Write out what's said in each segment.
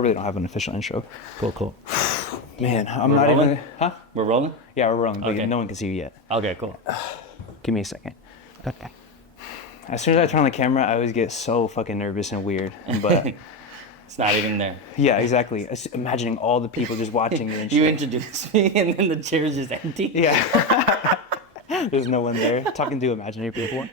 I really don't have an official intro. Cool. Man, I'm We're not rolling? even. Huh? We're rolling? Yeah, we're rolling, but Okay. no one can see you yet. Okay, cool. Give me a second. Okay. As soon as I turn on the camera, I always get so fucking nervous and weird. But It's not even there. yeah, exactly. Imagining all the people just watching me and You shit. introduced me and then the chair's just empty. Yeah. There's no one there talking to imaginary people.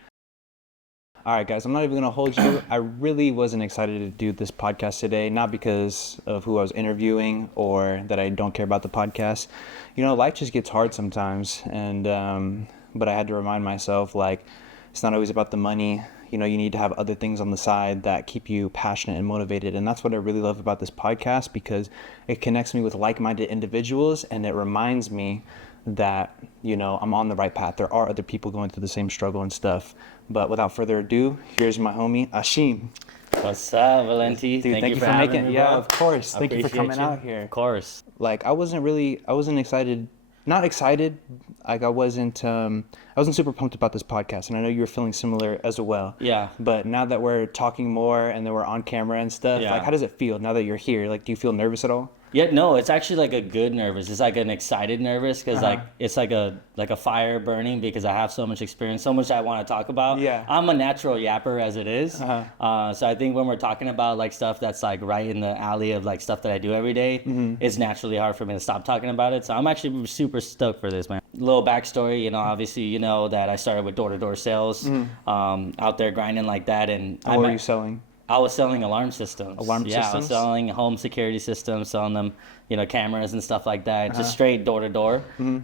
All right, guys, I'm not even going to hold you. I really wasn't excited to do this podcast today, not because of who I was interviewing or that I don't care about the podcast. You know, life just gets hard sometimes. But I had to remind myself, like, it's not always about the money. You know, you need to have other things on the side that keep you passionate and motivated. And that's what I really love about this podcast, because it connects me with like-minded individuals, and it reminds me that, you know, I'm on the right path. There are other people going through the same struggle and stuff. But without further ado, here's my homie, Ashim. What's up, VLNT? Dude, thank you for having making me, yeah, bro. of course. Thank you for Appreciate coming out here. Of course. Like, I wasn't excited, not excited. Like, I wasn't super pumped about this podcast, and I know you were feeling similar as well. Yeah. But now that we're talking more and that we're on camera and stuff, Yeah. like, how does it feel now that you're here? Like, do you feel nervous at all? Yeah, no, it's actually like a good nervous. It's like an excited nervous because like it's like a fire burning because I have so much experience, so much I want to talk about. Yeah. I'm a natural yapper as it is. So I think when we're talking about like stuff that's like right in the alley of like stuff that I do every day, it's naturally hard for me to stop talking about it. So I'm actually super stoked for this, man. Little backstory, you know, obviously you know that I started with door-to-door sales, out there grinding like that, and What were you selling? I was selling alarm systems. Alarm Yeah, I was systems? selling home security systems, selling them, you know, cameras and stuff like that, just straight door to door. And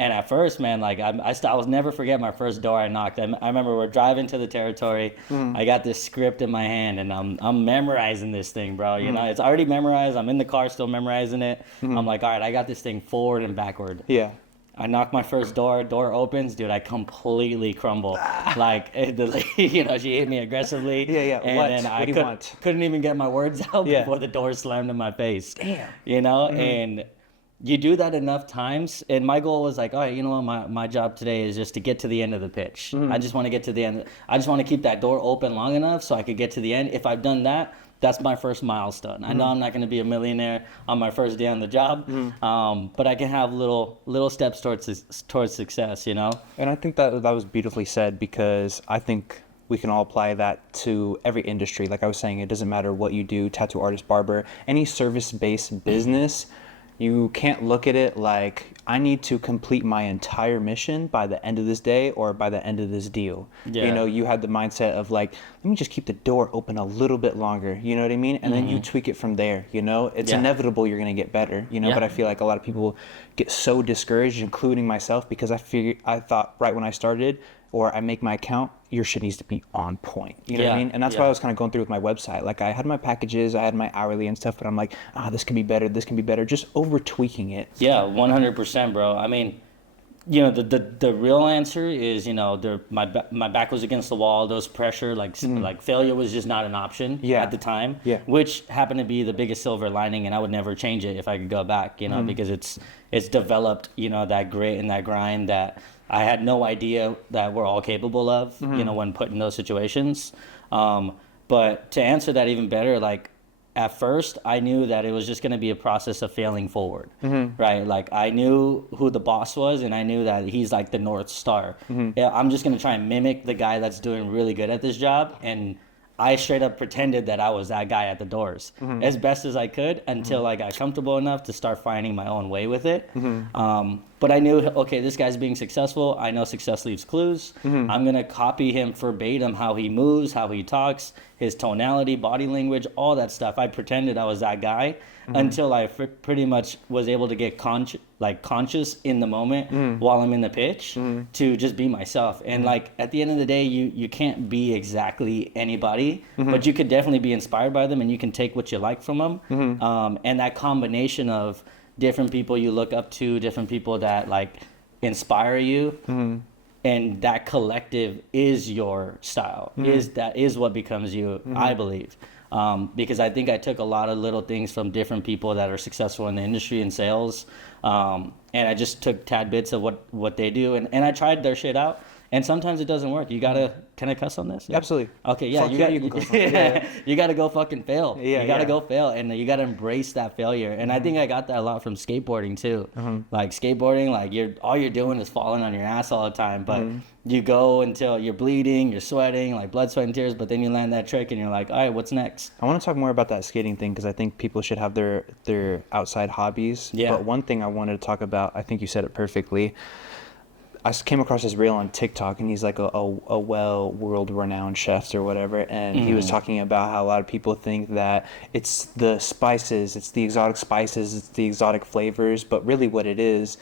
at first, man, like I will never forget my first door I knocked. I remember we're driving to the territory. I got this script in my hand, and I'm memorizing this thing, bro. You know, it's already memorized. I'm in the car still memorizing it. I'm like, all right, I got this thing forward and backward. Yeah. I knock my first door opens, dude, I completely crumble. Like, you know, she hit me aggressively. Yeah. And What? then What do you want? couldn't even get my words out Yeah. before the door slammed in my face. Damn. You know, and you do that enough times. And my goal was like, all right, you know what, my job today is just to get to the end of the pitch. I just want to get to the end. I just want to keep that door open long enough so I could get to the end. If I've done that, that's my first milestone. I know I'm not going to be a millionaire on my first day on the job, but I can have little steps towards success, you know? And I think that was beautifully said, because I think we can all apply that to every industry. Like I was saying, it doesn't matter what you do, tattoo artist, barber, any service-based business. You can't look at it like, I need to complete my entire mission by the end of this day or by the end of this deal. Yeah. You know, you had the mindset of like, let me just keep the door open a little bit longer, you know what I mean? And then you tweak it from there, you know? It's inevitable you're going to get better, you know? Yeah. But I feel like a lot of people get so discouraged, including myself, because I thought right when I started, or I make my account, your shit needs to be on point. You know what I mean? And that's why I was kind of going through with my website. Like, I had my packages, I had my hourly and stuff, but I'm like, this can be better, just over tweaking it. Yeah, 100%, bro. I mean, you know, the real answer is, you know, my back was against the wall. There was pressure, like failure was just not an option at the time. Yeah. Which happened to be the biggest silver lining, and I would never change it if I could go back. You know, because it's developed, you know, that grit and that grind that I had no idea that we're all capable of. You know, when put in those situations. But to answer that even better, like, at first, I knew that it was just going to be a process of failing forward, right? Like, I knew who the boss was, and I knew that he's like the North Star. Yeah, I'm just going to try and mimic the guy that's doing really good at this job, and I straight up pretended that I was that guy at the doors as best as I could until I got comfortable enough to start finding my own way with it. But I knew, okay, this guy's being successful. I know success leaves clues. I'm going to copy him verbatim, how he moves, how he talks, his tonality, body language, all that stuff. I pretended I was that guy until I pretty much was able to get conscious in the moment while I'm in the pitch to just be myself. And like, at the end of the day, you can't be exactly anybody, but you could definitely be inspired by them, and you can take what you like from them. And that combination of different people you look up to, different people that like inspire you, and that collective is your style. Is what becomes you, I believe. Because I think I took a lot of little things from different people that are successful in the industry and sales, and I just took tad bits of what they do, and I tried their shit out. And sometimes it doesn't work. You gotta. Can I cuss on this? Yeah. Absolutely. Okay, yeah, Fuck you yeah, got you can cuss on it. Yeah. you got to go fucking fail. Yeah, you got to yeah. go fail, and you got to embrace that failure. And I think I got that a lot from skateboarding too. Like skateboarding, like all you're doing is falling on your ass all the time, but you go until you're bleeding, you're sweating, like blood, sweat, and tears. But then you land that trick, and you're like, all right, what's next? I want to talk more about that skating thing because I think people should have their outside hobbies. Yeah. But one thing I wanted to talk about, I think you said it perfectly. I came across this reel on TikTok, and he's like a world-renowned chef or whatever, and he was talking about how a lot of people think that it's the spices, it's the exotic spices, it's the exotic flavors, but really what it is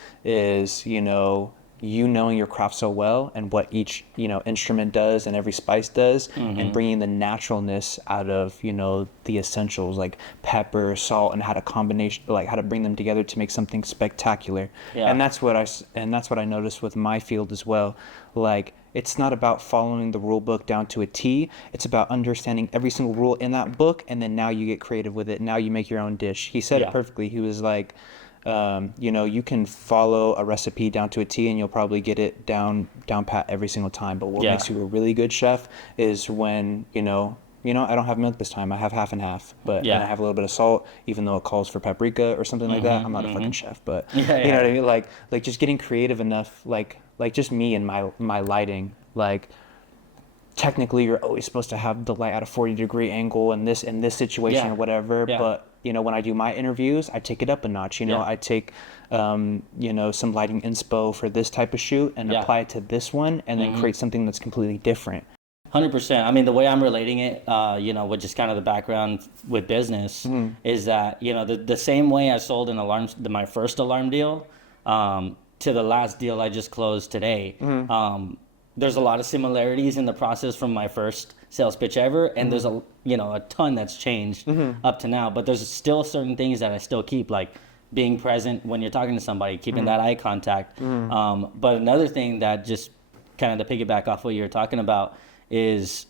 you knowing your craft so well and what each instrument does and every spice does, and bringing the naturalness out of the essentials like pepper, salt, and how to bring them together to make something spectacular. Yeah. And that's what I noticed with my field as well. Like, it's not about following the rule book down to a T. It's about understanding every single rule in that book, and then now you get creative with it. Now you make your own dish. He said it perfectly. He was like, you can follow a recipe down to a T and you'll probably get it down pat every single time. But what makes you a really good chef is when, I don't have milk this time. I have half and half, but and I have a little bit of salt, even though it calls for paprika or something like that. I'm not a fucking chef, but you know what I mean? Like just getting creative enough, like just me and my lighting, like, technically you're always supposed to have the light at a 40-degree angle in this situation or whatever, but when I do my interviews, I take it up a notch. I take some lighting inspo for this type of shoot and apply it to this one, and then create something that's completely different. 100%. I mean, the way I'm relating it, with just kind of the background with business, is that the same way I sold my first alarm deal to the last deal I just closed today. There's a lot of similarities in the process from my first sales pitch ever, and there's a ton that's changed up to now, but there's still certain things that I still keep, like being present when you're talking to somebody, keeping that eye contact. But another thing that, just kind of to piggyback off what you're talking about, is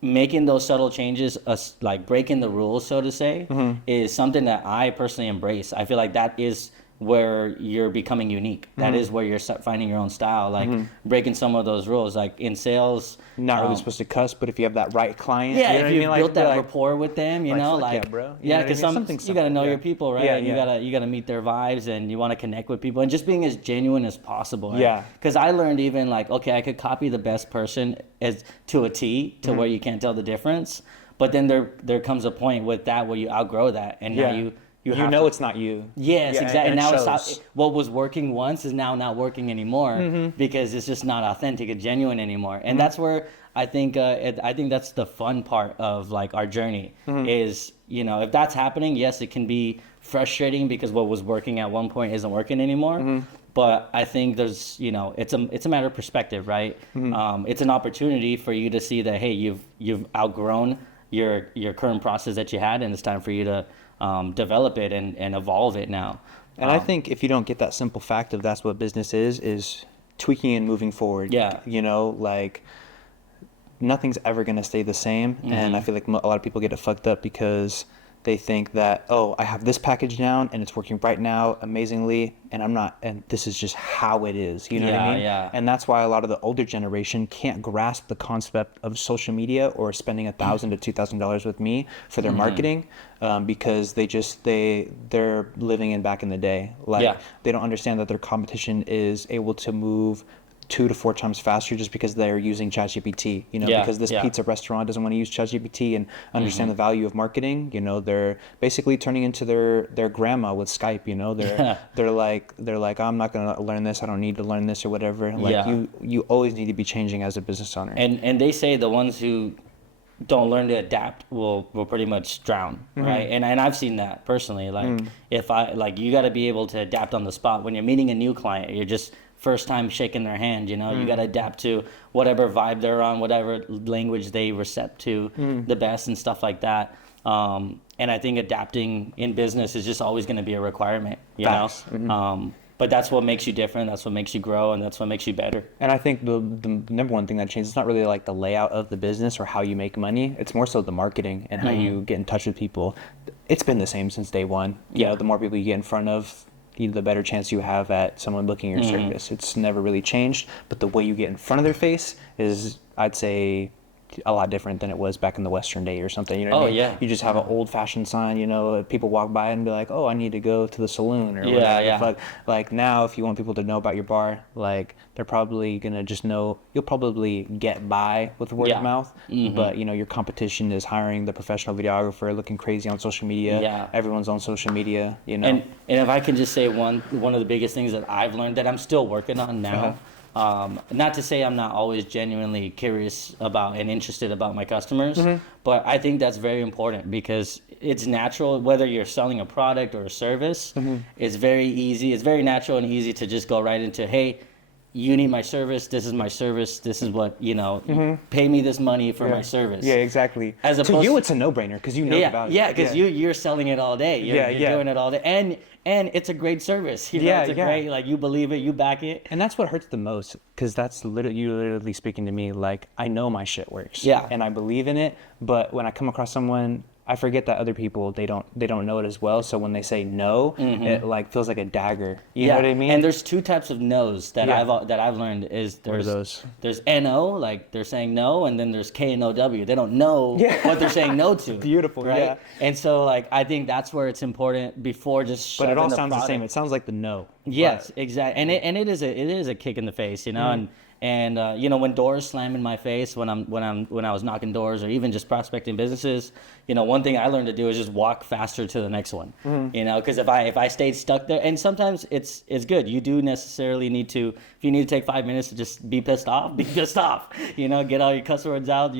making those subtle changes, like breaking the rules, so to say, is something that I personally embrace. I feel like that is where you're becoming unique. That is where you're finding your own style, like breaking some of those rules. Like in sales, not really supposed to cuss, but if you have that right client, if you built that rapport with them, bro. Because you got to know your people, right? Yeah, you got to meet their vibes, and you want to connect with people, and just being as genuine as possible. Right? Yeah. Because I learned even like, okay, I could copy the best person as to a T to where you can't tell the difference, but then there comes a point with that where you outgrow that, and now you it's not you. Yes, exactly. And now shows. what was working once is now not working anymore, because it's just not authentic and genuine anymore. And that's where I think that's the fun part of like our journey is, if that's happening, yes, it can be frustrating because what was working at one point isn't working anymore. But I think there's, it's a matter of perspective, right? It's an opportunity for you to see that, hey, you've outgrown your current process that you had, and it's time for you to develop it and evolve it now. And I think if you don't get that simple fact of that's what business is tweaking and moving forward. Yeah. Like nothing's ever going to stay the same. And I feel like a lot of people get it fucked up because they think that, I have this package down and it's working right now amazingly, and I'm not, and this is just how it is. You know what I mean? Yeah. And that's why a lot of the older generation can't grasp the concept of social media or spending $1,000 to $2,000 with me for their marketing, because they're living back in the day. Like they don't understand that their competition is able to move 2 to 4 times faster just because they're using ChatGPT, because this pizza restaurant doesn't want to use ChatGPT and understand the value of marketing. They're basically turning into their grandma with Skype. They're like, I'm not gonna learn this. I don't need to learn this or whatever. Like you always need to be changing as a business owner. And they say the ones who don't learn to adapt will pretty much drown, right? And I've seen that personally. Like if you got to be able to adapt on the spot when you're meeting a new client. You're just first time shaking their hand, you got to adapt to whatever vibe they're on, whatever language they recept to the best and stuff like that. And I think adapting in business is just always going to be a requirement, you know? But that's what makes you different. That's what makes you grow, and that's what makes you better. And I think the number one thing that changes, it's not really like the layout of the business or how you make money. It's more so the marketing and how you get in touch with people. It's been the same since day one. The more people you get in front of, the better chance you have at someone booking your service. It's never really changed, but the way you get in front of their face is, I'd say, a lot different than it was back in the Western day or something. You know what I mean? Yeah. You just have an old-fashioned sign, people walk by and be like, oh, I need to go to the saloon or Yeah, whatever. yeah. Fuck. Like now, if you want people to know about your bar, like they're probably gonna just know, you'll probably get by with word of mouth, but your competition is hiring the professional videographer, looking crazy on social media. Yeah. Everyone's on social media, And if I can just say one of the biggest things that I've learned that I'm still working on now, not to say I'm not always genuinely curious about and interested about my customers, but I think that's very important because it's natural, whether you're selling a product or a service, it's very easy. It's very natural and easy to just go right into, hey, you need my service. This is my service. This is what, pay me this money for my service. Yeah, exactly. As to you, it's a no-brainer because you know about it. Yeah, because you're selling it all day. You're doing it all day. And it's a great service. It's a great, like, you believe it, you back it. And that's what hurts the most, because that's literally speaking to me, like, I know my shit works. Yeah. And I believe in it, but when I come across someone, I forget that other people, they don't know it as well. So when they say no, it like feels like a dagger. You know what I mean? And there's two types of no's that I've learned is What are those? There's NO, like they're saying no, and then there's KNOW. They don't know what they're saying no to. Beautiful, right? yeah. And so like I think that's where it's important before just But it all sounds product. the same. It sounds like the no. Yes, exactly. And it is a kick in the face, And when doors slam in my face when I was knocking doors or even just prospecting businesses, one thing I learned to do is just walk faster to the next one. Because if I stayed stuck there, and sometimes it's good. You do necessarily need to, if you need to take 5 minutes to just be pissed off, get all your cuss words out,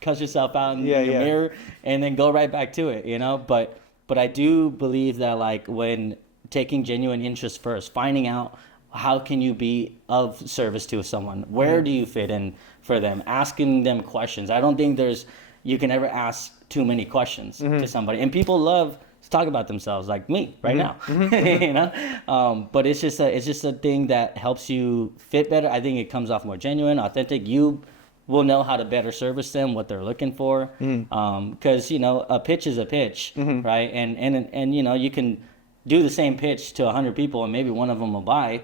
cuss yourself out in the mirror, and then go right back to it. But I do believe that like when taking genuine interest first, finding out how can you be of service to someone? Where do you fit in for them? Asking them questions. I don't think you can ever ask too many questions to somebody. And people love to talk about themselves, like me right now. But it's just a thing that helps you fit better. I think it comes off more genuine, authentic. You will know how to better service them, what they're looking for. Because a pitch is a pitch, right? And you can do the same pitch to 100 people and maybe one of them will buy.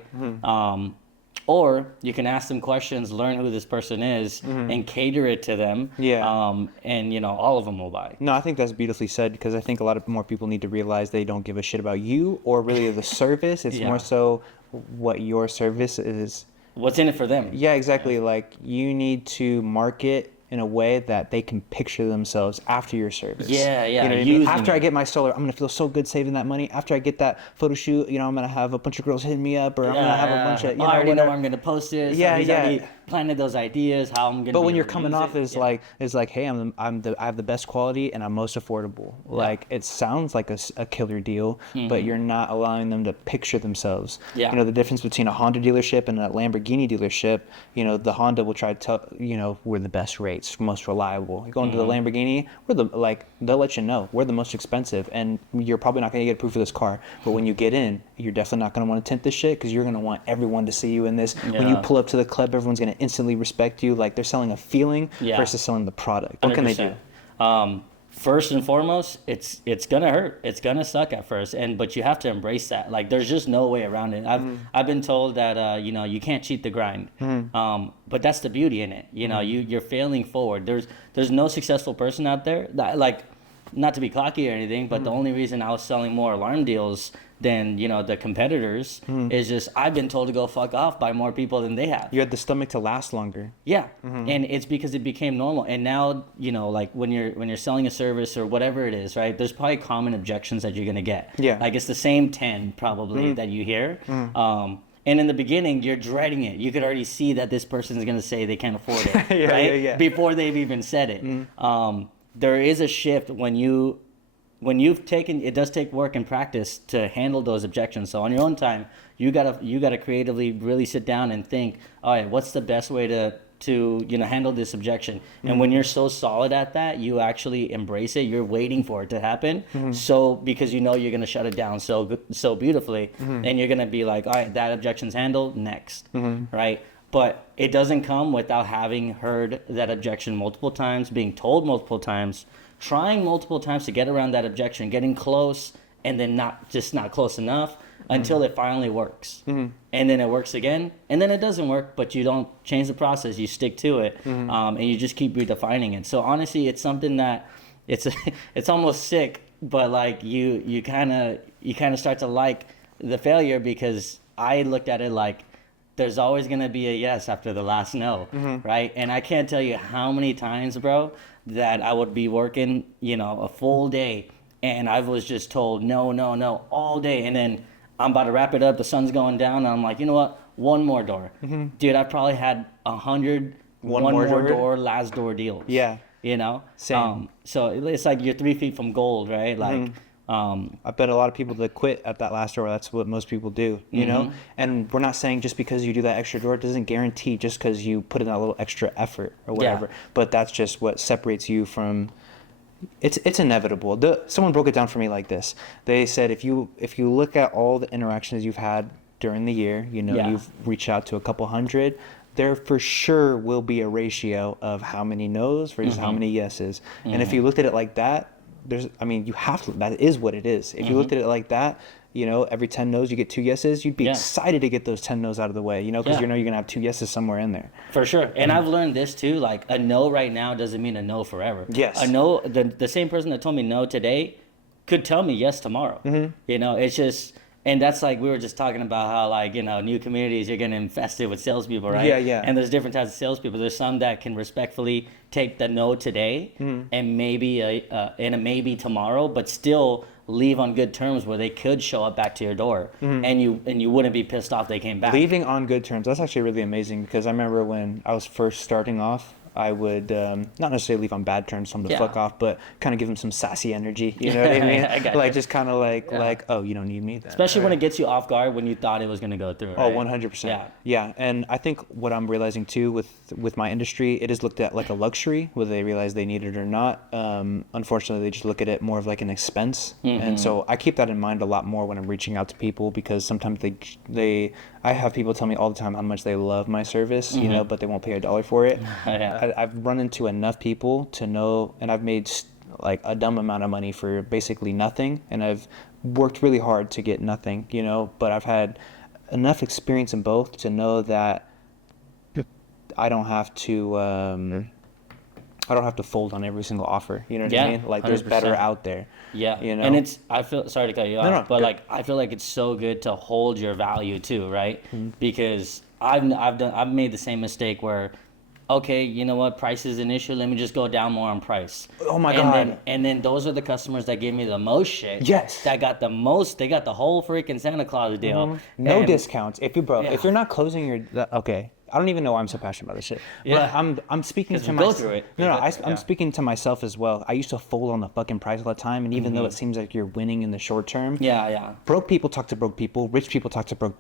Or you can ask them questions, learn who this person is, and cater it to them. And all of them will buy. No, I think that's beautifully said, because I think a lot of more people need to realize they don't give a shit about you or really the service. It's more so what your service is. What's in it for them? Yeah, exactly. Like, you need to market in a way that they can picture themselves after your service. Yeah. You know what I mean? After I get my solar, I'm gonna feel so good saving that money. After I get that photo shoot, I'm gonna have a bunch of girls hitting me up, or I'm gonna have a bunch of. I already know where I'm gonna post it. So he's already planted those ideas, how I'm gonna. But when you're coming off as like, hey, I have the best quality and I'm most affordable. Like, it sounds like a killer deal, but you're not allowing them to picture themselves. Yeah. The difference between a Honda dealership and a Lamborghini dealership. The Honda will try to tell, we're the best rates, most reliable. You go into the Lamborghini, they'll let you know we're the most expensive, and you're probably not gonna get approved for this car. But when you get in, you're definitely not gonna want to tint this shit, because you're gonna want everyone to see you in this. When you pull up to the club, everyone's gonna instantly respect you. Like, they're selling a feeling versus selling the product. What can they do? First and foremost, it's gonna hurt. It's gonna suck at first, but you have to embrace that. Like, there's just no way around it. I've been told that you can't cheat the grind. But that's the beauty in it. You're failing forward. There's no successful person out there that, like, not to be cocky or anything, but the only reason I was selling more alarm deals than the competitors is just I've been told to go fuck off by more people than they have. You had the stomach to last longer. Yeah, and it's because it became normal. And now like when you're selling a service or whatever it is, right? There's probably common objections that you're gonna get. Yeah, like it's the same 10 probably that you hear. And in the beginning, you're dreading it. You could already see that this person is gonna say they can't afford it, right? Before they've even said it. There is a shift when you've taken, it does take work and practice to handle those objections. So on your own time, you gotta creatively really sit down and think, all right, what's the best way to handle this objection? And when you're so solid at that, you actually embrace it. You're waiting for it to happen. So because you're gonna shut it down so beautifully, and you're gonna be like, all right, that objection's handled, next, right? But it doesn't come without having heard that objection multiple times, being told multiple times, trying multiple times to get around that objection, getting close, and then not close enough, until it finally works. And then it works again, and then it doesn't work, but you don't change the process. You stick to it, and you just keep redefining it. So honestly, it's something that it's almost sick, but like you kind of start to like the failure, because I looked at it like there's always going to be a yes after the last no, right? And I can't tell you how many times, bro, that I would be working, a full day, and I was just told no, no, no all day. And then I'm about to wrap it up, the sun's going down, and I'm like, you know what? One more door. Dude, I probably had 100 one more door, last door deals. Yeah. Same. So it's like you're 3 feet from gold, right? Like, I bet a lot of people that quit at that last door, that's what most people do, you know? And we're not saying just because you do that extra door, it doesn't guarantee just because you put in that little extra effort or whatever. Yeah. But that's just what separates you from... It's inevitable. Someone broke it down for me like this. They said if you look at all the interactions you've had during the year, you've reached out to a couple hundred, there for sure will be a ratio of how many no's versus how many yeses. And if you looked at it like that, you have to, that is what it is. If you looked at it like that, every 10 no's you get 2 yeses, you'd be excited to get those 10 no's out of the way, because you're going to have 2 yeses somewhere in there. For sure. And I've learned this too, like a no right now doesn't mean a no forever. Yes. A no, the same person that told me no today could tell me yes tomorrow. It's just, and that's like, we were just talking about how like, new communities, you're getting infested with salespeople, right? Yeah. And there's different types of salespeople. There's some that can respectfully take the no today and maybe and a maybe tomorrow, but still leave on good terms where they could show up back to your door and you wouldn't be pissed off they came back. Leaving on good terms, that's actually really amazing, because I remember when I was first starting off, I would not necessarily leave on bad terms, some to fuck off, but kind of give them some sassy energy. You know what I mean? Like just kind of like, oh, you don't need me then. Especially when it gets you off guard when you thought it was going to go through. Right? Oh, 100%. Yeah. And I think what I'm realizing too with my industry, it is looked at like a luxury, whether they realize they need it or not. Unfortunately, they just look at it more of like an expense. And so I keep that in mind a lot more when I'm reaching out to people, because sometimes I have people tell me all the time how much they love my service, but they won't pay $1 for it. I've run into enough people to know, and I've made like a dumb amount of money for basically nothing, and I've worked really hard to get nothing, but I've had enough experience in both to know that I don't have to fold on every single offer. You know what I mean? Like 100%. There's better out there. Yeah. And I feel, sorry to cut you off, but like I feel like it's so good to hold your value too, right? Because I've made the same mistake where, okay, you know what, price is an issue, let me just go down more on price. Oh my God. And then those are the customers that give me the most shit. Yes. That got the most, they got the whole freaking Santa Claus deal. No discounts. If you're not closing okay. I don't even know why I'm so passionate about this shit. Yeah. But I'm speaking to myself. Go through it. I'm speaking to myself as well. I used to fold on the fucking price all the time, and even though it seems like you're winning in the short term, broke people talk to broke people, rich people talk to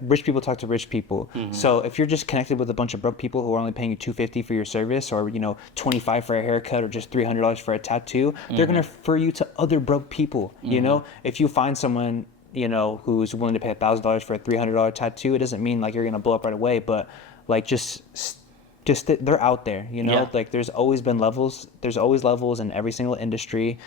rich people talk to rich people. So if you're just connected with a bunch of broke people who are only paying you $250 for your service, or $25 for a haircut, or just $300 for a tattoo, they're gonna refer you to other broke people. If you find someone who's willing to pay $1,000 for a $300 tattoo, it doesn't mean like you're gonna blow up right away, but like just they're out there, like there's always been levels. There's always levels in every single industry,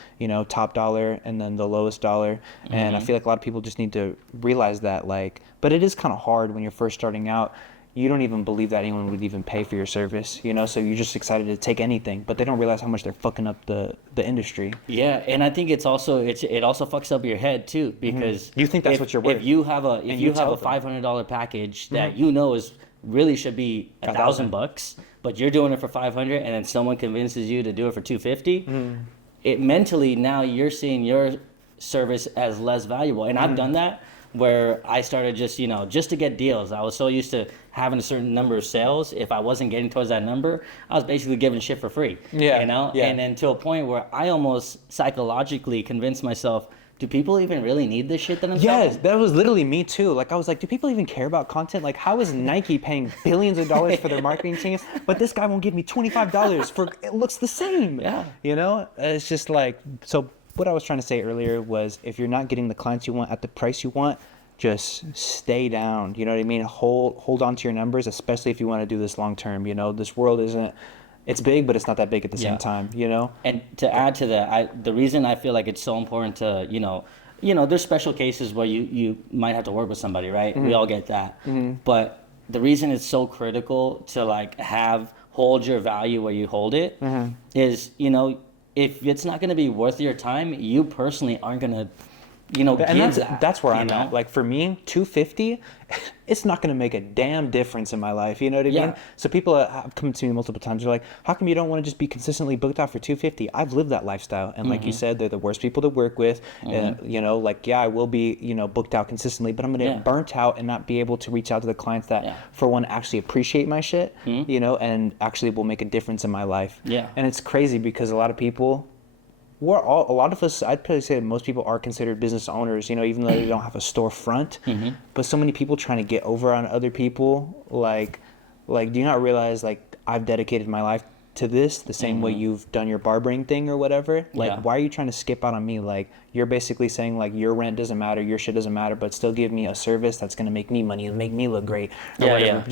top dollar and then the lowest dollar. And I feel like a lot of people just need to realize that, like, but it is kind of hard when you're first starting out. You don't even believe that anyone would even pay for your service, so you're just excited to take anything, but they don't realize how much they're fucking up the industry. Yeah, and I think it also fucks up your head too, because you think that's what you're worth. If you have a $500 package that is really should be $1,000, but you're doing it for $500, and then someone convinces you to do it for $250, it mentally now you're seeing your service as less valuable. And I've done that, where I started just to get deals. I was so used to having a certain number of sales. If I wasn't getting towards that number, I was basically giving shit for free. And then to a point where I almost psychologically convinced myself, do people even really need this shit that I'm selling? Yes, that was literally me too. Like I was like, do people even care about content? Like, how is Nike paying billions of dollars for their marketing teams, but this guy won't give me $25 for it looks the same? Yeah. It's just like, so what I was trying to say earlier was, if you're not getting the clients you want at the price you want, just stay down. You know what I mean? Hold on to your numbers, especially if you want to do this long term. This world it's big, but it's not that big at the same time, And to add to that, the reason I feel like it's so important to, there's special cases where you might have to work with somebody, right? We all get that. But the reason it's so critical to like hold your value where you hold it is, if it's not going to be worth your time, you personally aren't going to, and give that's where I'm know? at. Like for me, 250, it's not going to make a damn difference in my life. You know what I mean? So people have come to me multiple times. They're like, how come you don't want to just be consistently booked out for 250? I've lived that lifestyle. And like you said, they're the worst people to work with. Like, I will be, booked out consistently, but I'm going to get burnt out and not be able to reach out to the clients that, for one, actually appreciate my shit, and actually will make a difference in my life. Yeah. And it's crazy because a lot of people, a lot of us, I'd probably say most people are considered business owners, even though they don't have a storefront. But so many people trying to get over on other people, like, do you not realize, like, I've dedicated my life to this the same way you've done your barbering thing or whatever? Like, why are you trying to skip out on me? Like, you're basically saying, like, your rent doesn't matter, your shit doesn't matter, but still give me a service that's going to make me money and make me look great or whatever.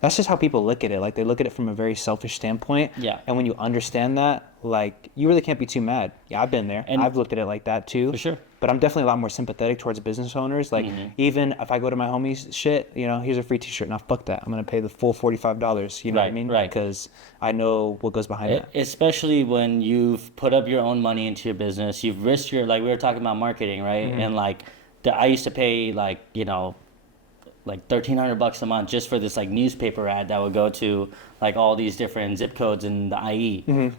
That's just how people look at it. Like, they look at it from a very selfish standpoint. And when you understand that, like, you really can't be too mad. Yeah, I've been there. And I've looked at it like that too. For sure. But I'm definitely a lot more sympathetic towards business owners. Like, even if I go to my homie's shit, here's a free t-shirt. Now, fuck that. I'm going to pay the full $45. You know what I mean? Right. Because I know what goes behind it. Especially when you've put up your own money into your business. You've risked like we were talking about marketing, right? And like, I used to pay like, like $1,300 a month just for this like newspaper ad that would go to like all these different zip codes in the IE.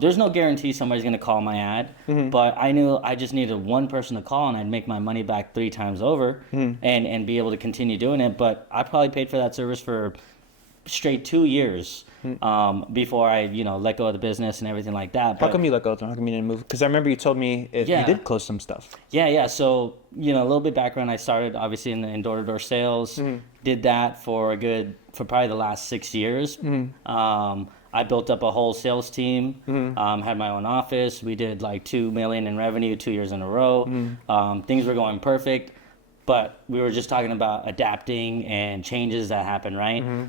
There's no guarantee somebody's gonna call my ad, but I knew I just needed one person to call and I'd make my money back 3 times over and be able to continue doing it. But I probably paid for that service for straight 2 years before I, let go of the business and everything like that. How come you let go of them? How come you didn't move? Because I remember you told me you did close some stuff. Yeah. So, a little bit background. I started obviously in door-to-door sales. Did that for probably the last 6 years. I built up a whole sales team. Had my own office. We did like $2 million in revenue 2 years in a row. Things were going perfect. But we were just talking about adapting and changes that happen, right?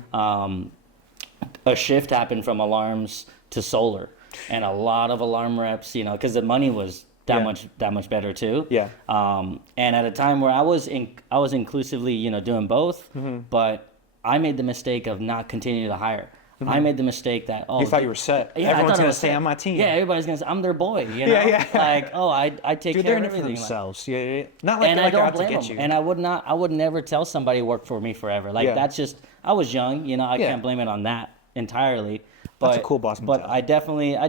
A shift happened from alarms to solar, and a lot of alarm reps, because the money was that much better too. Yeah. And at a time where I was inclusively, doing both, but I made the mistake of not continuing to hire. I made the mistake that you thought you were set. Yeah, everyone's gonna stay on my team. Yeah, everybody's gonna say I'm their boy. Like, I take care of everything. For themselves. Not like and they're I don't out blame to get them. you. And I would never tell somebody work for me forever. Like that's just I was young. I can't blame it on that entirely. But, that's a cool boss mentality. But I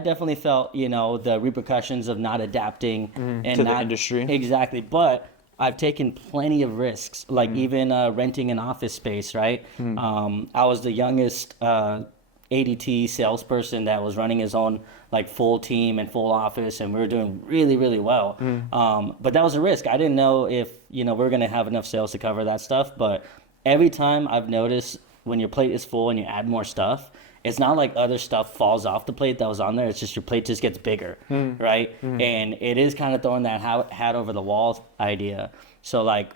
definitely felt the repercussions of not adapting and to not, the industry. Exactly, but I've taken plenty of risks, like even renting an office space, right? I was the youngest ADT salesperson that was running his own like full team and full office, and we were doing really, really well. But that was a risk. I didn't know if we were going to have enough sales to cover that stuff. But every time I've noticed when your plate is full and you add more stuff, it's not like other stuff falls off the plate that was on there. It's just your plate just gets bigger, right? And it is kind of throwing that hat over the wall idea. So like,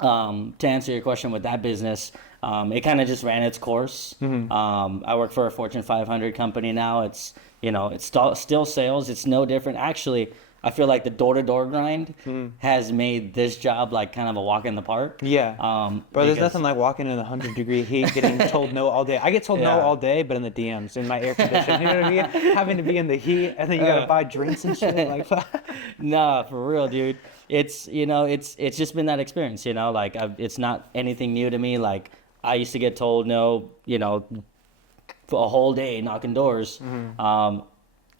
to answer your question with that business, it kind of just ran its course. I work for a Fortune 500 company now. It's still sales. It's no different. Actually, I feel like the door-to-door grind has made this job like kind of a walk in the park. Yeah. Bro, there's nothing like walking in 100-degree heat, getting told no all day. I get told no all day, but in the DMs, in my air conditioning. You know what I mean? Having to be in the heat, and then you gotta buy drinks and shit. Like, nah, for real, dude. It's it's just been that experience. Like it's not anything new to me. Like I used to get told no, for a whole day knocking doors.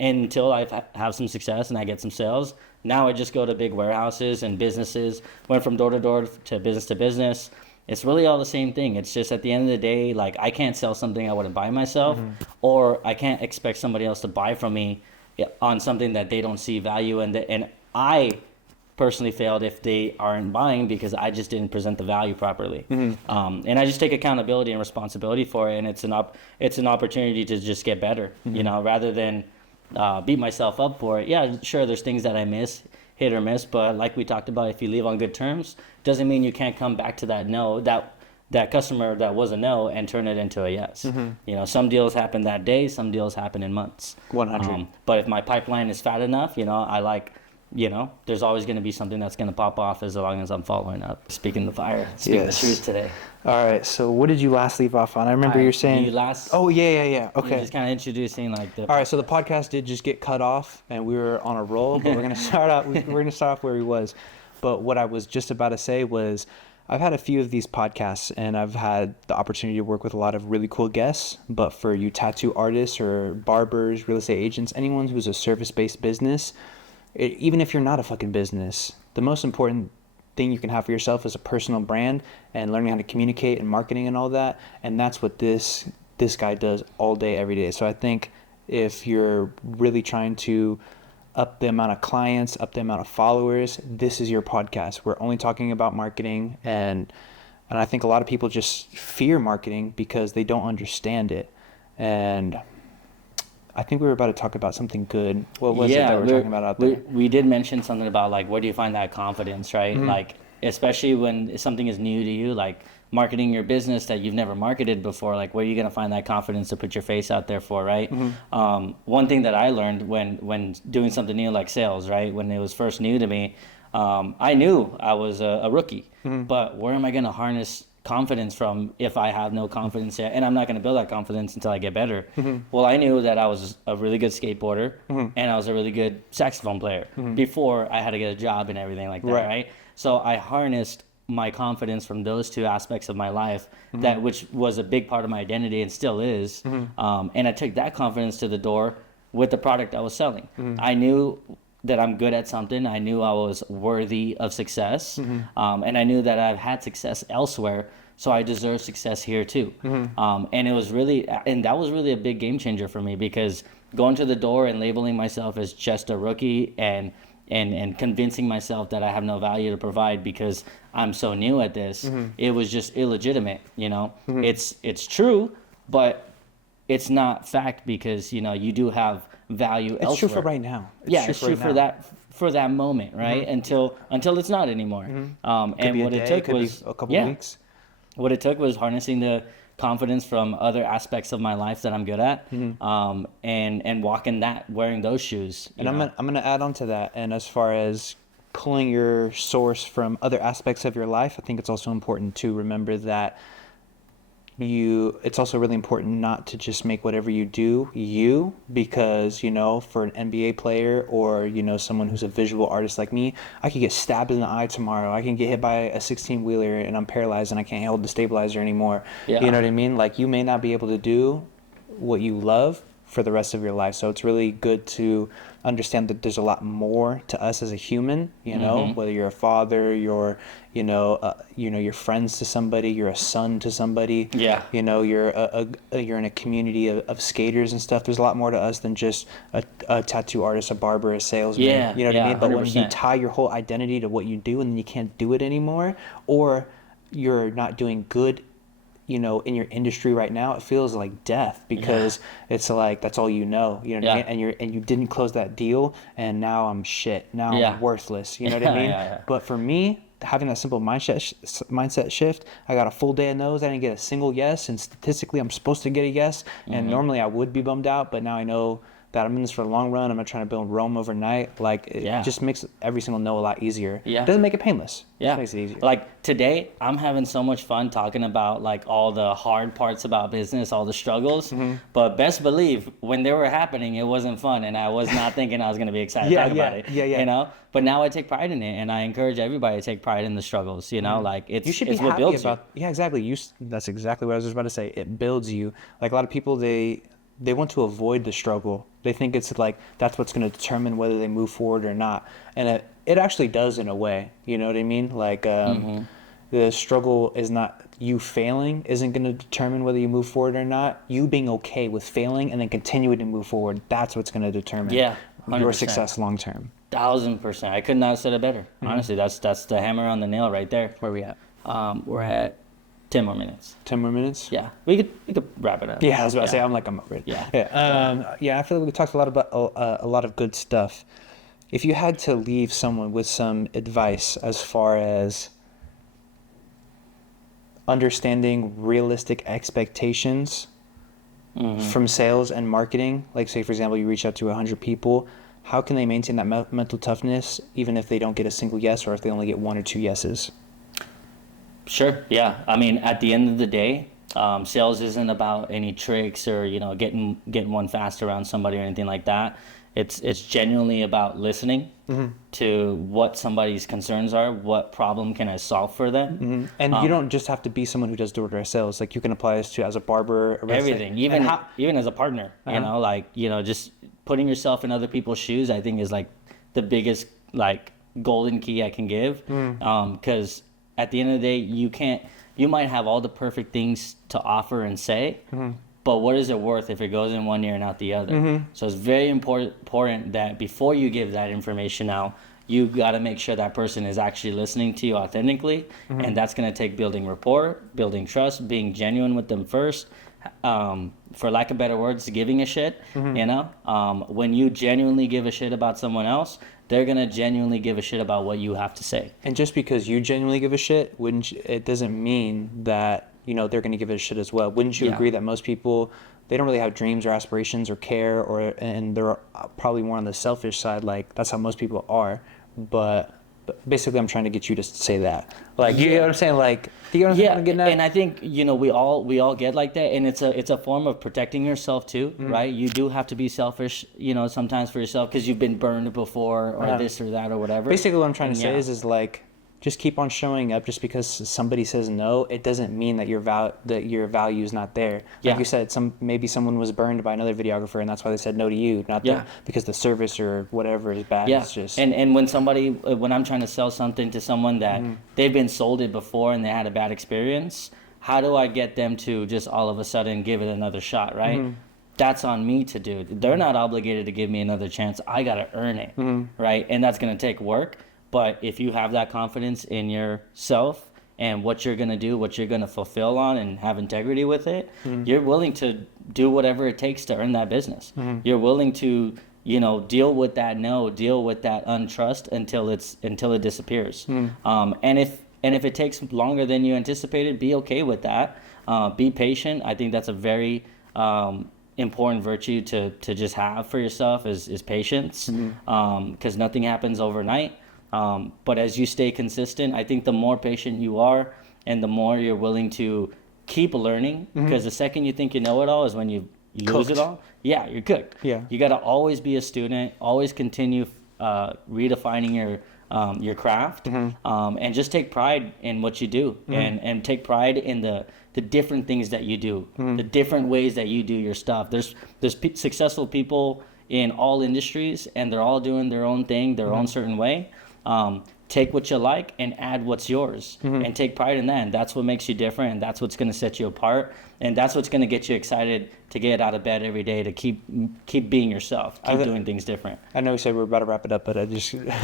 Until I have some success and I get some sales. Now I just go to big warehouses and businesses, went from door to door to business. It's really all the same thing. It's just at the end of the day, like I can't sell something I wouldn't buy myself, or I can't expect somebody else to buy from me on something that they don't see value in. And I personally failed if they aren't buying because I just didn't present the value properly. And I just take accountability and responsibility for it. And it's an opportunity to just get better, rather than beat myself up for it. Yeah, sure, there's things that I miss, hit or miss, but like we talked about, if you leave on good terms, doesn't mean you can't come back to that no, that customer that was a no and turn it into a yes. Some deals happen that day, some deals happen in months. 100. But if my pipeline is fat enough, I like there's always going to be something that's going to pop off as long as I'm following up. Speaking the fire, speaking the truth today. All right. So what did you last leave off on? I remember you're saying. Oh, yeah. Okay. You're just kind of introducing like the. All right. So the podcast did just get cut off, and we were on a roll. But we're gonna start out. We're gonna start off where he was. But what I was just about to say was, I've had a few of these podcasts, and I've had the opportunity to work with a lot of really cool guests. But for you tattoo artists or barbers, real estate agents, anyone who's a service-based business, even if you're not a fucking business, the most important thing you can have for yourself is a personal brand and learning how to communicate and marketing and all that. And that's what this guy does all day, every day. So I think if you're really trying to up the amount of clients, up the amount of followers, this is your podcast. We're only talking about marketing, and I think a lot of people just fear marketing because they don't understand it. And I think we were about to talk about something good. What was it that we were talking about out there? We did mention something about like, where do you find that confidence, right? Mm-hmm. Like, especially when something is new to you, like marketing your business that you've never marketed before, like where are you going to find that confidence to put your face out there for, right? Mm-hmm. One thing that I learned when doing something new like sales, right? When it was first new to me, I knew I was a rookie, mm-hmm. but where am I going to harness confidence from if I have no confidence yet, and I'm not going to build that confidence until I get better? Mm-hmm. Well, I knew that I was a really good skateboarder, mm-hmm. and I was a really good saxophone player, mm-hmm. before I had to get a job and everything like that, right? So I harnessed my confidence from those two aspects of my life, mm-hmm. which was a big part of my identity and still is, mm-hmm. And I took that confidence to the door with the product I was selling. Mm-hmm. I knew that I'm good at something. I knew I was worthy of success, mm-hmm. And I knew that I've had success elsewhere, so I deserve success here too. Mm-hmm. And that was really a big game changer for me, because going to the door and labeling myself as just a rookie and convincing myself that I have no value to provide because I'm so new at this, mm-hmm. it was just illegitimate. Mm-hmm. It's true, but it's not fact, because you do have value elsewhere. It's true for right now. It's true for that moment, right? Mm-hmm. Until it's not anymore. Mm-hmm. And what it took was a couple weeks. What it took was harnessing the confidence from other aspects of my life that I'm good at, mm-hmm. And walking that, wearing those shoes. And I'm gonna add on to that. And as far as pulling your source from other aspects of your life, I think it's also important to remember that it's also really important not to just make whatever you do you, because for an NBA player or someone who's a visual artist like me, I could get stabbed in the eye tomorrow. I can get hit by a 16-wheeler and I'm paralyzed and I can't hold the stabilizer anymore. You know what I mean? Like, you may not be able to do what you love for the rest of your life. So it's really good to understand that there's a lot more to us as a human, mm-hmm. whether you're a father, you're you're friends to somebody, you're a son to somebody, you're in a community of skaters and stuff. There's a lot more to us than just a tattoo artist, a barber, a salesman, you know what I mean? But 100%. When you tie your whole identity to what you do and then you can't do it anymore, or you're not doing good in your industry right now, it feels like death, because it's like that's all what I mean? And you didn't close that deal, and now I'm shit. Now I'm worthless. You know what I mean? But for me, having that simple mindset shift, I got a full day of no's. I didn't get a single yes, and statistically, I'm supposed to get a yes. Mm-hmm. And normally, I would be bummed out, but now I know that I'm in this for the long run. I'm not trying to build Rome overnight. Like, it just makes every single no a lot easier. It doesn't make it painless. It makes it easier. Like, today, I'm having so much fun talking about, like, all the hard parts about business, all the struggles. Mm-hmm. But best believe, when they were happening, it wasn't fun, and I was not thinking I was going to be excited to talk about it. But now I take pride in it, and I encourage everybody to take pride in the struggles. Mm-hmm. Like, it's you should be it's what happy builds about. You. Yeah, exactly. That's exactly what I was just about to say. It builds you. Like, a lot of people, they want to avoid the struggle. They think it's like that's what's going to determine whether they move forward or not. And it actually does in a way. You know what I mean? Like, mm-hmm. the struggle is not, you failing isn't going to determine whether you move forward or not. You being okay with failing and then continuing to move forward, that's what's going to determine your success long term. 1000%. I could not have said it better. Mm-hmm. Honestly, that's the hammer on the nail right there. Where are we at? We're at 10 more minutes. 10 more minutes? Yeah. We could wrap it up. Yeah, I was about to say, I'm ready. Yeah. I feel like we talked a lot about a lot of good stuff. If you had to leave someone with some advice as far as understanding realistic expectations, mm-hmm. from sales and marketing, like, say, for example, you reach out to 100 people how can they maintain that mental toughness even if they don't get a single yes, or if they only get 1 or 2 yeses? Sure. Yeah. I mean, at the end of the day, sales isn't about any tricks or, you know, getting one fast around somebody or anything like that. It's genuinely about listening to what somebody's concerns are, what problem can I solve for them. And you don't just have to be someone who does door-to-door sales. Like, you can apply this to as a barber, a everything, even as a partner, you know, like, you know, just putting yourself in other people's shoes, I think is like the biggest like golden key I can give. Because at the end of the day, you might have all the perfect things to offer and say, but what is it worth if it goes in one ear and out the other? So it's very important that before you give that information out, you got to make sure that person is actually listening to you authentically. And that's going to take building rapport, building trust, being genuine with them first. For lack of better words, giving a shit, you know? When you genuinely give a shit about someone else, they're going to genuinely give a shit about what you have to say. And just because you genuinely give a shit, it doesn't mean that, you know, they're going to give it a shit as well. Wouldn't you agree that most people, they don't really have dreams or aspirations or care, and they're probably more on the selfish side? Like, that's how most people are. But basically, I'm trying to get you to say that. Like, you know what I'm saying? Like, do you know what I'm getting at? And I think, you know, we all get like that, and it's a form of protecting yourself too, right? You do have to be selfish, you know, sometimes for yourself because you've been burned before, or this or that or whatever. Basically, what I'm trying to say is like, just keep on showing up. Just because somebody says no, it doesn't mean that your value is not there. Like you said, maybe someone was burned by another videographer, and that's why they said no to you, not because the service or whatever is bad. Yeah. It's just and when I'm trying to sell something to someone that they've been sold it before and they had a bad experience, how do I get them to just all of a sudden give it another shot, right? That's on me to do. They're not obligated to give me another chance. I got to earn it, right? And that's going to take work. But if you have that confidence in yourself and what you're going to do, what you're going to fulfill on, and have integrity with it, you're willing to do whatever it takes to earn that business. You're willing to, you know, deal with that no, deal with that untrust until it disappears. And if it takes longer than you anticipated, be okay with that. Be patient. I think that's a very important virtue to just have for yourself is patience, because nothing happens overnight. But as you stay consistent, I think the more patient you are and the more you're willing to keep learning, because the second you think you know it all is when you lose it all. Yeah, you're cooked. Yeah. You got to always be a student, always continue redefining your craft, and just take pride in what you do, and take pride in the different things that you do, the different ways that you do your stuff. There's successful people in all industries, and they're all doing their own thing, their own certain way. Take what you like and add what's yours, and take pride in that. And that's what makes you different, and that's what's going to set you apart, and that's what's going to get you excited to get out of bed every day, to keep being yourself, keep doing things different. I know we said we're about to wrap it up, but I just reminded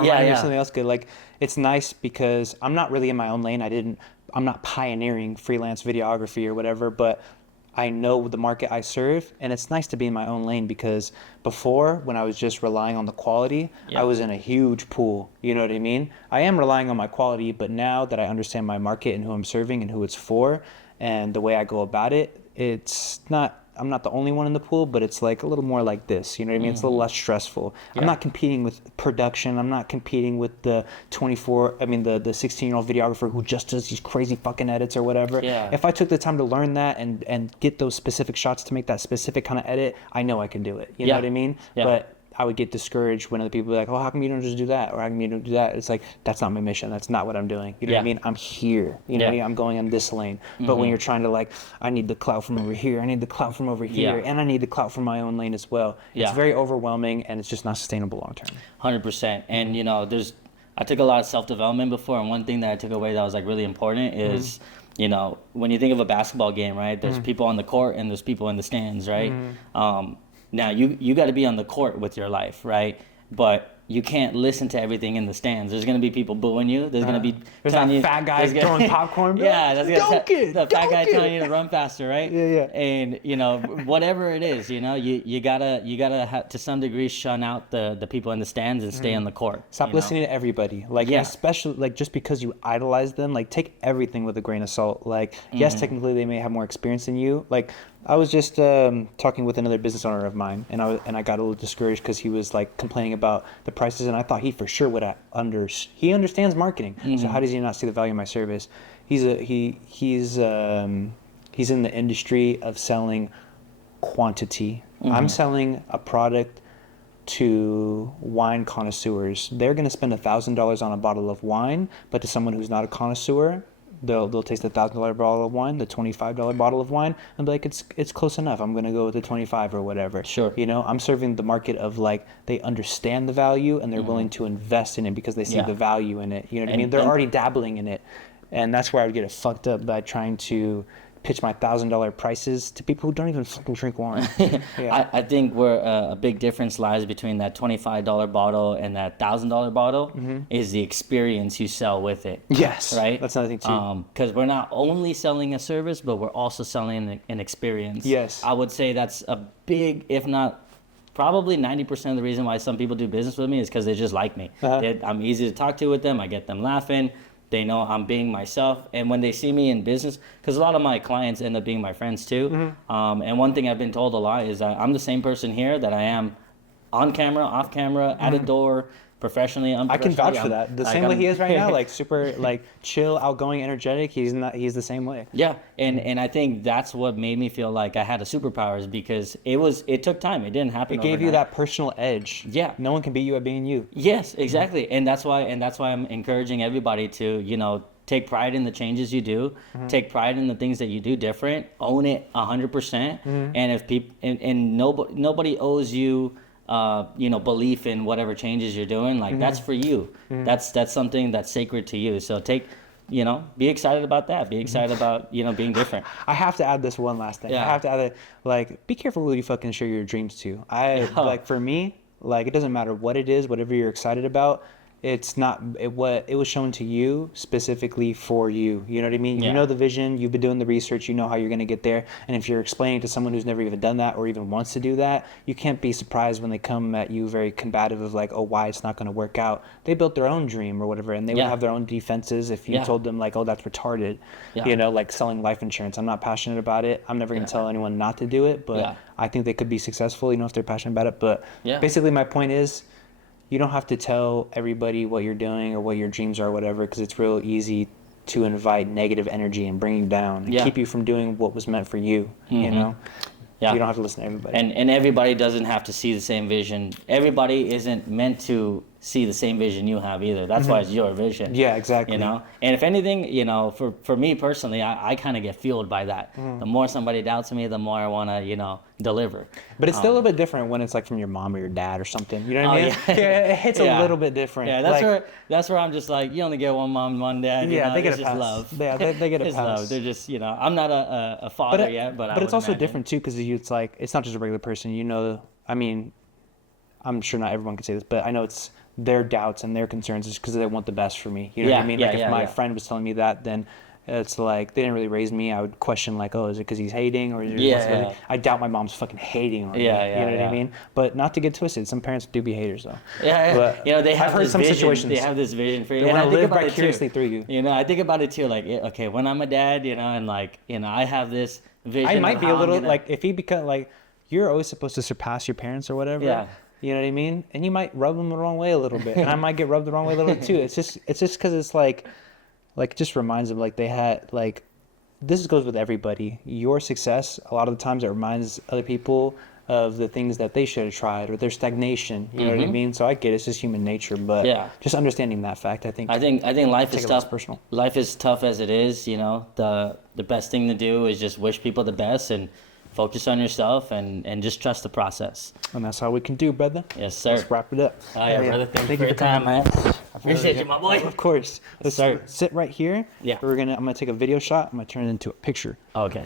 me of something else good. Like, it's nice because I'm not really in my own lane. I'm not pioneering freelance videography or whatever, but I know the market I serve, and it's nice to be in my own lane, because before, when I was just relying on the quality, I was in a huge pool. You know what I mean? I am relying on my quality, but now that I understand my market and who I'm serving and who it's for and the way I go about it, I'm not the only one in the pool, but it's like a little more like this. You know what I mean? It's a little less stressful. I'm not competing with production. I'm not competing with the 16-year-old videographer who just does these crazy fucking edits or whatever. Yeah. If I took the time to learn that and get those specific shots to make that specific kind of edit, I know I can do it. You know what I mean? Yeah. But I would get discouraged when other people are like, oh, how come you don't just do that? Or how come you don't do that? It's like, that's not my mission. That's not what I'm doing. You know what I mean? I'm here. You know what I mean? I'm going on this lane. But when you're trying to like, I need the clout from over here. I need the clout from over here. And I need the clout from my own lane as well. It's very overwhelming, and it's just not sustainable long term. 100%. And, you know, I took a lot of self-development before, and one thing that I took away that was like really important is, you know, when you think of a basketball game, right, there's people on the court and there's people in the stands, right? Now, you got to be on the court with your life, right? But you can't listen to everything in the stands. There's going to be people booing you. There's going to be fat guy throwing popcorn. Yeah, the fat guy telling you to run faster, right? Yeah. And, you know, whatever it is, you know, you gotta have, to some degree, shun out the people in the stands and stay on the court. Stop listening to everybody. Like, especially like just because you idolize them, like take everything with a grain of salt. Like, yes, technically they may have more experience than you. Like, I was just talking with another business owner of mine, and I got a little discouraged because he was like complaining about the prices, and I thought he for sure would he understands marketing. So how does he not see the value in my service? He's in the industry of selling quantity. I'm selling a product to wine connoisseurs. They're going to spend $1,000 on a bottle of wine, but to someone who's not a connoisseur, they'll taste the $1,000 bottle of wine, the $25 bottle of wine, and be like, it's close enough. I'm gonna go with the 25 or whatever. Sure. You know, I'm serving the market of like they understand the value and they're willing to invest in it because they see the value in it. You know what I mean? They're already dabbling in it, and that's where I would get it fucked up by trying to pitch my $1,000 prices to people who don't even fucking drink wine. Yeah. I think where a big difference lies between that $25 bottle and that $1,000 bottle is the experience you sell with it. Yes. Right? That's another thing too. Because we're not only selling a service, but we're also selling an experience. Yes. I would say that's a big, if not probably 90% of the reason why some people do business with me is because they just like me. I'm easy to talk to with them. I get them laughing. They know I'm being myself. And when they see me in business, because a lot of my clients end up being my friends too. And one thing I've been told a lot is that I'm the same person here that I am on camera, off camera, at a door, professionally, I can vouch for that. The same way he is right now, like super, like chill, outgoing, energetic. He's the same way. Yeah, and I think that's what made me feel like I had a superpower is because it took time. It didn't happen. It gave you that personal edge. Yeah. No one can beat you at being you. Yes, exactly. And that's why I'm encouraging everybody to, take pride in the changes you do, take pride in the things that you do different, own it 100%. And if people and nobody owes you belief in whatever changes you're doing, like that's for you. That's something that's sacred to you. So be excited about that. Be excited about, being different. I have to add this one last thing. Yeah. I have to add it, like, be careful who you fucking share your dreams to. Like, for me, like, it doesn't matter what it is, whatever you're excited about. It's not what it was shown to you specifically for you. You know what I mean? Yeah. You know the vision. You've been doing the research. You know how you're going to get there. And if you're explaining to someone who's never even done that or even wants to do that, you can't be surprised when they come at you very combative of like, oh, why it's not going to work out. They built their own dream or whatever, and they would have their own defenses if you told them like, oh, that's retarded. Like selling life insurance. I'm not passionate about it. I'm never going to tell anyone not to do it, but I think they could be successful, if they're passionate about it. But basically my point is, you don't have to tell everybody what you're doing or what your dreams are or whatever, because it's real easy to invite negative energy and bring you down and keep you from doing what was meant for you, you know? Yeah. You don't have to listen to everybody. And everybody doesn't have to see the same vision. Everybody isn't meant to see the same vision you have either. That's why it's your vision. Yeah, exactly. And if anything, for me personally, I kind of get fueled by that. The more somebody doubts me, the more I want to, deliver. But it's still a little bit different when it's like from your mom or your dad or something. You know what I mean? Yeah, it hits a little bit different. Yeah, that's where I'm just like, you only get one mom, one dad. Yeah, they get it's a pass. Just love. Yeah, they get a it's pass. love. They're just, I'm not a father yet, but it's also imagine. different too, because it's like it's not just a regular person. I mean, I'm sure not everyone can say this, but I know it's their doubts and their concerns is because they want the best for me. You know what I mean? Like if my friend was telling me that, then it's like they didn't really raise me. I would question like, oh, is it because he's hating or is it I doubt my mom's fucking hating on me. You know what I mean? But not to get twisted, some parents do be haters though. Yeah, but they have I've heard this some vision. situations. They have this vision for you. They And want I to think live about vicariously through you. I think about it too. Like, okay, when I'm a dad, and like, I have this vision. I might be a little like if he become like you're always supposed to surpass your parents or whatever. Yeah. You know what I mean? And you might rub them the wrong way a little bit, and I might get rubbed the wrong way a little bit too. It's just because it's like it just reminds them like they had like this goes with everybody. Your success a lot of the times it reminds other people of the things that they should have tried or their stagnation. You know what I mean? So I get it's just human nature, but just understanding that fact, I think life is tough. Personal. Life is tough as it is. The best thing to do is just wish people the best and focus on yourself and just trust the process. And that's how we can do, brother. Yes, sir. Let's wrap it up. Oh, yeah, brother. Thank you for your time, man. Appreciate you, my boy. Of course. Let's sit right here. Yeah. I'm gonna take a video shot. I'm gonna turn it into a picture. Okay.